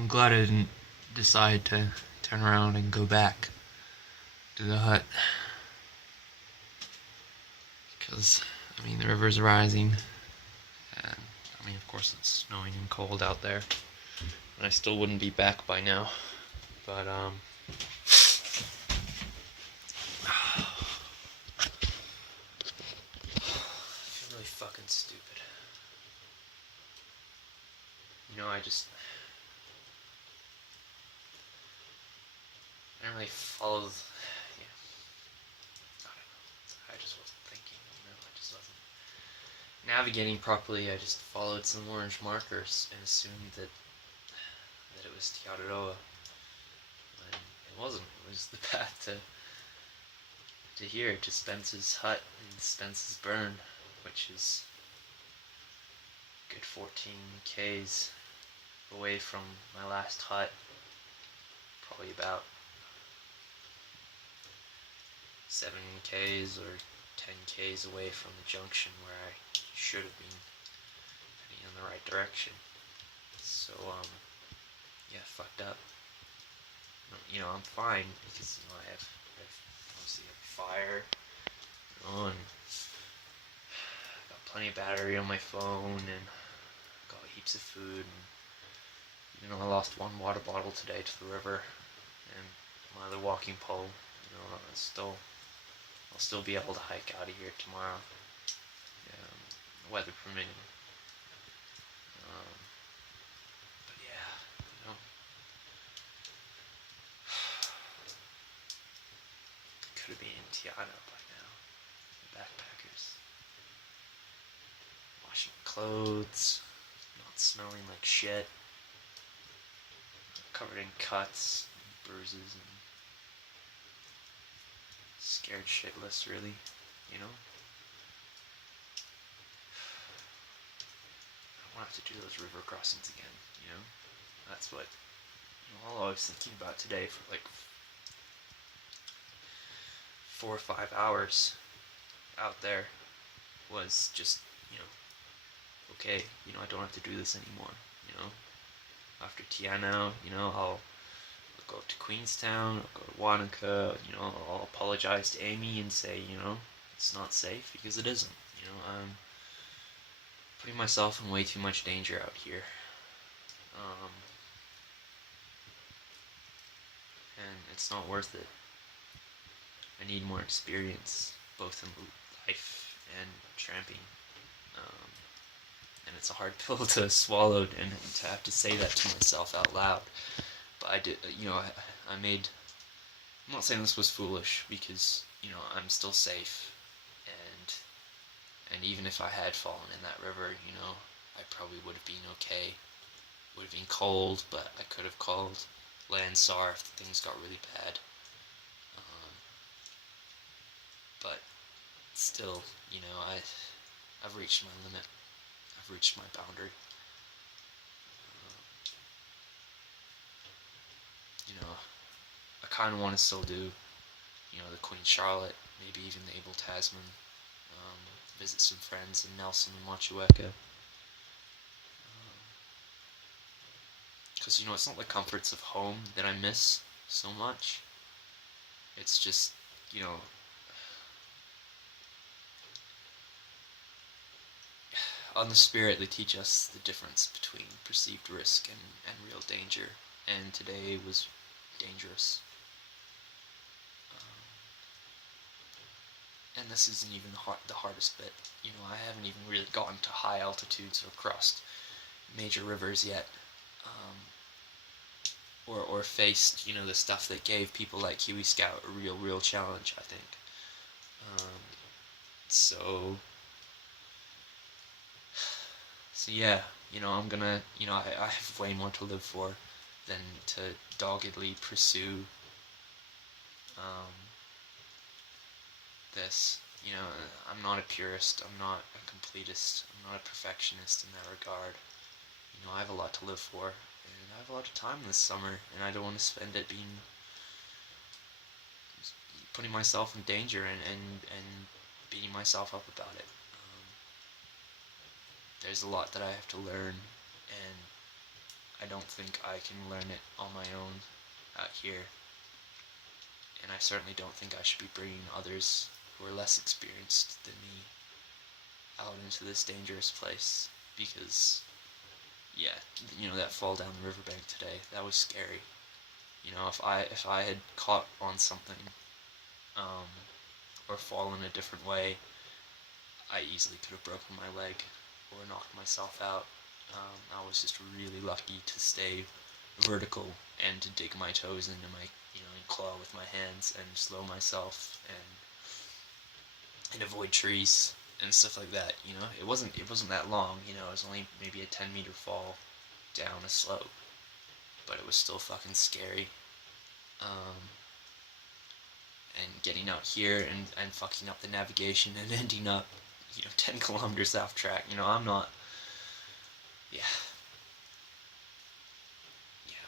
I'm glad I didn't decide to turn around and go back to the hut. Because, the river's rising. And, of course it's snowing and cold out there. And I still wouldn't be back by now. But, I feel really fucking stupid. I didn't really follow, I just wasn't thinking, I just wasn't navigating properly. I just followed some orange markers and assumed that it was Araroa. And it wasn't. It was the path to here, to Spence's hut in Spence's burn, which is a good 14 k's away from my last hut. Probably about 7 k's or 10 k's away from the junction where I should have been heading in the right direction. So, fucked up. I'm fine because, I have obviously a fire, and got plenty of battery on my phone, and got heaps of food, and, I lost one water bottle today to the river, and my other walking pole, I'll still be able to hike out of here tomorrow, weather permitting. But yeah, could have been in Tiana by now. The backpackers. Washing clothes, not smelling like shit. Covered in cuts, and bruises, and scared shitless, really, I don't want to have to do those river crossings again, That's what, all I was thinking about today for like 4 or 5 hours out there was just, okay, I don't have to do this anymore, After Tiana, I'll go up to Queenstown, I'll go to Wanaka, I'll apologize to Amy and say, it's not safe, because it isn't, I'm putting myself in way too much danger out here. And it's not worth it. I need more experience, both in life and tramping. And it's a hard pill to swallow, and to have to say that to myself out loud. But I did, I'm not saying this was foolish, because, I'm still safe, and even if I had fallen in that river, I probably would have been okay. Would have been cold, but I could have called Landsar if things got really bad. But still, I've reached my limit. I've reached my boundary. I kind of want to still do, the Queen Charlotte, maybe even the Abel Tasman, visit some friends in Nelson and Machueca. Because, it's not the comforts of home that I miss so much. It's just, on the Spirit they teach us the difference between perceived risk and real danger. And today was dangerous. And this isn't even the hardest bit. I haven't even really gotten to high altitudes or crossed major rivers yet. Or faced, the stuff that gave people like Kiwi Scout a real challenge, I think. So yeah, I'm gonna, I have way more to live for than to doggedly pursue this. I'm not a purist, I'm not a completist, I'm not a perfectionist in that regard. I have a lot to live for, and I have a lot of time this summer, and I don't want to spend it putting myself in danger and beating myself up about it. There's a lot that I have to learn, and I don't think I can learn it on my own out here. And I certainly don't think I should be bringing others who are less experienced than me out into this dangerous place. Because, yeah, that fall down the riverbank today, that was scary. If I had caught on something, or fallen a different way, I easily could have broken my leg or knocked myself out. I was just really lucky to stay vertical and to dig my toes into my, and claw with my hands and slow myself and avoid trees and stuff like that. It wasn't that long. It was only maybe a 10-meter fall down a slope, but it was still fucking scary. And getting out here and fucking up the navigation and ending up, 10 kilometers off track. I'm not, yeah,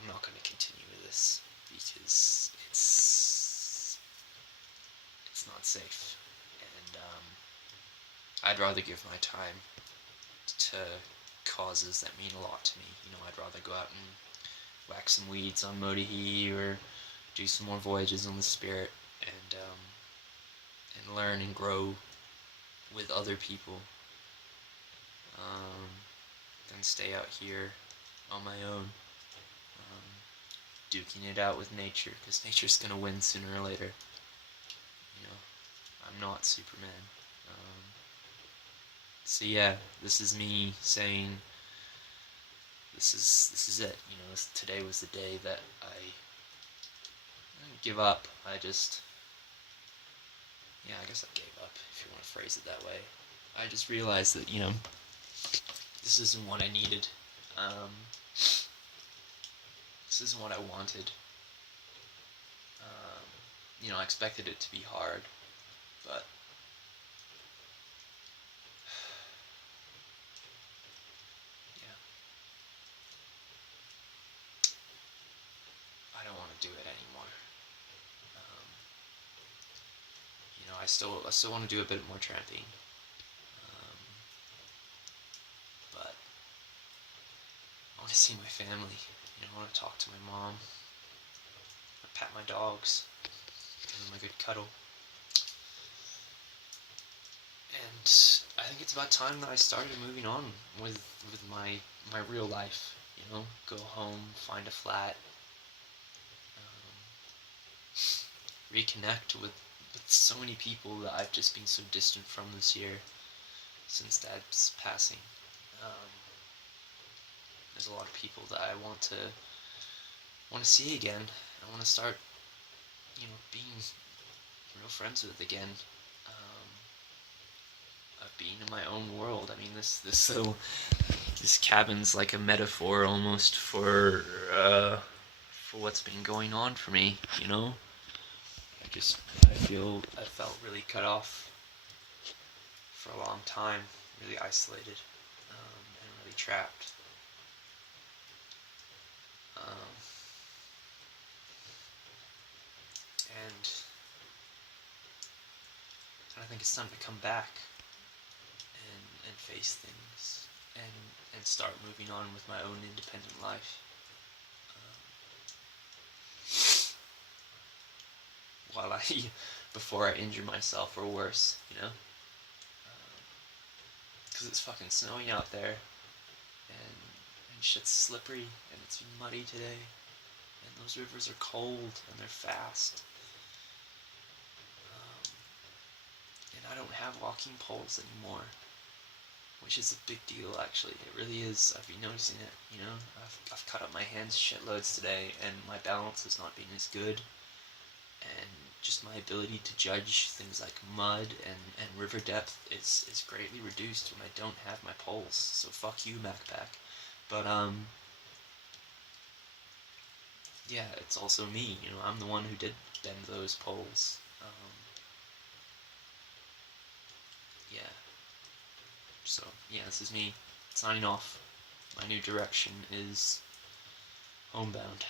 I'm not going to continue with this because it's not safe. And I'd rather give my time to causes that mean a lot to me. I'd rather go out and whack some weeds on Modihi or do some more voyages on the Spirit and learn and grow with other people than stay out here on my own, duking it out with nature, because nature's gonna win sooner or later. I'm not Superman. So yeah, this is me saying this is it. Today was the day that I didn't give up. I guess I gave up, if you want to phrase it that way. I just realized that, this isn't what I needed. This isn't what I wanted. I expected it to be hard, but yeah, I don't want to do it anymore. I still want to do a bit more tramping, but I want to see my family. I want to talk to my mom. I pat my dogs, give them a good cuddle. And I think it's about time that I started moving on with my real life. Go home, find a flat, reconnect with so many people that I've just been so distant from this year since Dad's passing. There's a lot of people that I want to see again. I want to start, being real friends with again. Of being in my own world. I mean, this cabin's like a metaphor almost for what's been going on for me. I felt really cut off for a long time, really isolated, and really trapped. And I think it's time to come back and face things and start moving on with my own independent life. Before I injure myself or worse, because it's fucking snowing out there, and shit's slippery, and it's muddy today, and those rivers are cold, and they're fast, and I don't have walking poles anymore, which is a big deal, actually. It really is. I've been noticing it, I've cut up my hands shitloads today, and my balance has not been as good, and just my ability to judge things like mud and river depth is greatly reduced when I don't have my poles. So fuck you, MacPack. But yeah, it's also me. I'm the one who did bend those poles. Yeah. So yeah, this is me signing off. My new direction is homebound.